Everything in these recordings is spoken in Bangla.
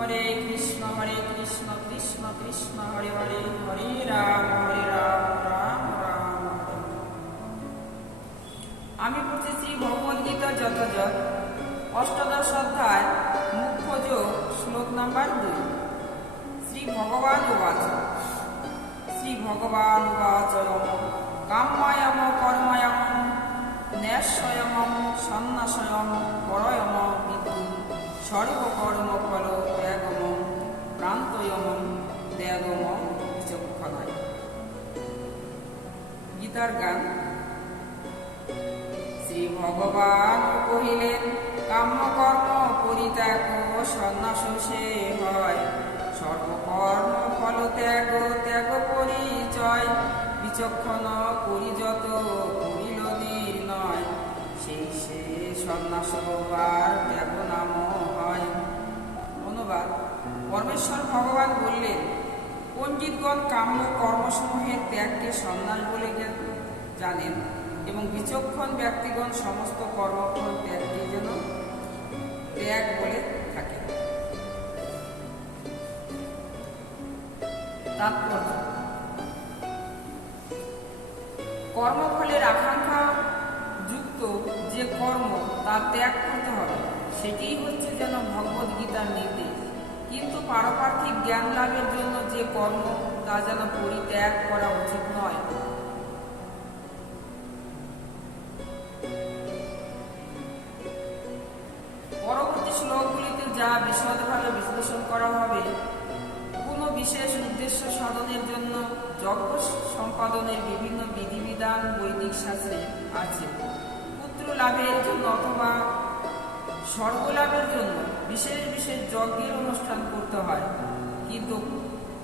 হরে কৃষ্ণ কৃষ্ণ কৃষ্ণ হরে হরে, হরে রাম রাম রাম হরে। আমি পড়তেছি ভগবদ্গীতা যথাযথ অষ্টাদশ অধ্যায় মুখ্য যোগ শ্লোক নাম্বার 2। শ্রী ভগবান উবাচ কাম্যায়ম কর্মায়ম ন্যাস্যয়ম সন্ন্যাসয়ম পরয়ম মৃত্যু সর্বকর্ম ফল ত্যাগম প্রান্তয়ম ত্যাগম বিচক্ষণায়। গীতার গান। শ্রী ভগবান কহিলেন, কাম্যকর্ম পরিত্যাগ সন্ন্যাস সে হয়, সর্বকর্ম ফল ত্যাগ ত্যাগ পরিচয়, বিচক্ষণ করি যত করিল নির্ণয়, সেই সে সন্ন্যাস আর ত্যাগ নাম হয়। অনুবাদ। পরমেশ্বর ভগবান বললেন, পণ্ডিতগণ কাম্য কর্মসমূহের ত্যাগকে সন্ন্যাস বলে জানেন এবং বিচক্ষণ ব্যক্তিগণ সমস্ত কর্মফল ত্যাগকে যেন ত্যাগ বলে থাকেন। তাৎপর্য: কর্মফলের আকাঙ্ক্ষা যুক্ত যে কর্ম তা ত্যাগ করতে হবে, সেটিই হচ্ছে যেন ভগবদ গীতার নির্দেশ। কিন্তু পারমার্থিক জ্ঞান লাভের জন্য যে কর্ম তা যেন পরিত্যাগ করা উচিত নয়। পরবর্তী শ্লোকগুলিতে যা বিশদভাবে বিশ্লেষণ করা হবে, কোনো বিশেষ উদ্দেশ্য সাধনের জন্য যজ্ঞ সম্পাদনের বিভিন্ন বিধিবিধান বৈদিক শাস্ত্রে আছে। পুত্র লাভের জন্য অথবা স্বর্গলাভের জন্য বিশেষ বিশেষ যজ্ঞের অনুষ্ঠান করতে হয়, কিন্তু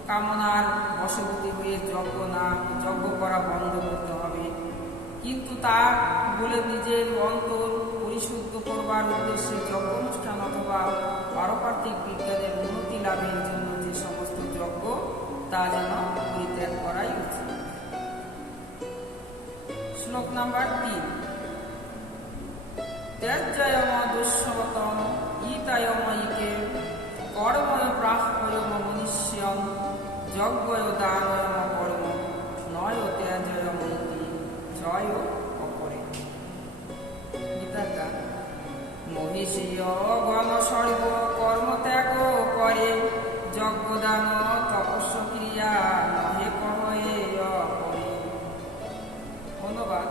কামনার বশবর্তী হয়ে যজ্ঞ করা বন্ধ করতে হবে। কিন্তু তা বলে নিজের অন্তর পরিশুদ্ধ করবার উদ্দেশ্যে যজ্ঞ অনুষ্ঠান অথবা পারমার্থিক বিজ্ঞানের উন্নতি লাভের জন্য যে সমস্ত যজ্ঞ তা যেন পরিত্যাগ করাই উচিত। শ্লোক নাম্বার 3। ত্যাজ্যয়ম দুঃসবতম গীতায়ম ইকে কর্ময় প্রাহ্যয়ম মনুষ্যম যজ্ঞয় দানয়ম কর্ম নয় ত্যাজয়ম ইতি জয় অপরে। গীতার গান। মহিষীয় গণ সর্ব কর্ম ত্যাগ করে, যজ্ঞদান তপস্য ক্রিয়া নহে কহে অপরে। অনুবাদ।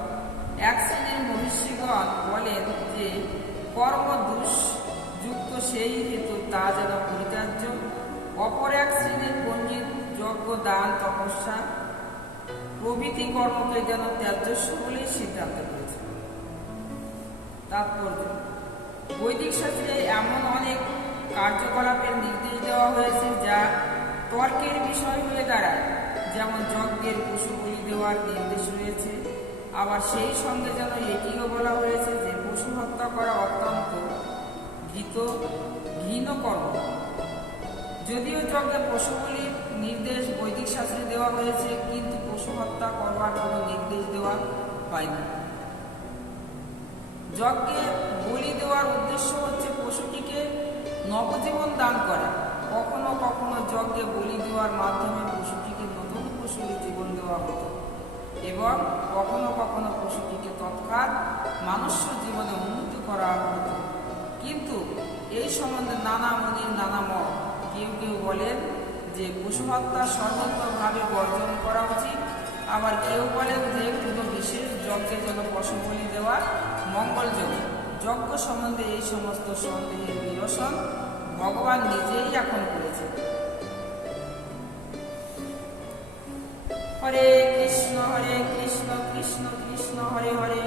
এক শ্রেণীর মহিষীগণ বলেন যে কর্ম দুষ্যুক্ত, সেই হেতু তা যেন পরিত্যাজ্য। অপর এক শ্রেণীর পণ্ডিত যজ্ঞ দান তপস্যা প্রভৃতি কর্মকে যেন ত্যাজ্যস্য বলেই সিদ্ধান্ত করেছে। তাৎপর্য: বৈদিক শাস্ত্রে এমন অনেক কার্যকলাপের নির্দেশ দেওয়া হয়েছে যা তর্কের বিষয় হয়ে দাঁড়ায়। যেমন যজ্ঞের পশু বলি দেওয়ার নির্দেশ রয়েছে, আবার সেই সঙ্গে যেন এটিও বলা হয়েছে যে পশু হত্যা করা অত্যন্ত ঘৃণ কর্ম। যদিও যজ্ঞে পশু বলির নির্দেশ বৈদিক শাস্ত্রে দেওয়া হয়েছে, কিন্তু পশু হত্যা করবার কোনো নির্দেশ দেওয়া হয়নি। যজ্ঞে বলি দেওয়ার উদ্দেশ্য হচ্ছে পশুটিকে নবজীবন দান করা। কখনো কখনো যজ্ঞে বলি দেওয়ার মাধ্যমে পশুটিকে নতুন পশুর জীবন দেওয়া হতো এবং কখনো কখনো পশুটিকে তৎকাল মনুষ্য জীবনে উন্নতি করা হতো। কিন্তু এই সম্বন্ধে নানা মুনির নানা মত। কেউ কেউ বলেন যে পশু হত্যা সর্বত্রভাবে বর্জন করা উচিত, আবার কেউ বলেন যে কোনো বিশেষ যজ্ঞের জন্য পশু বলি দেওয়া মঙ্গলজনক। যজ্ঞ সম্বন্ধে এই সমস্ত সন্দেহের নিরসন ভগবান নিজেই এখন করেছেন। হরে কৃষ্ণ কৃষ্ণ কৃষ্ণ হরে হরে,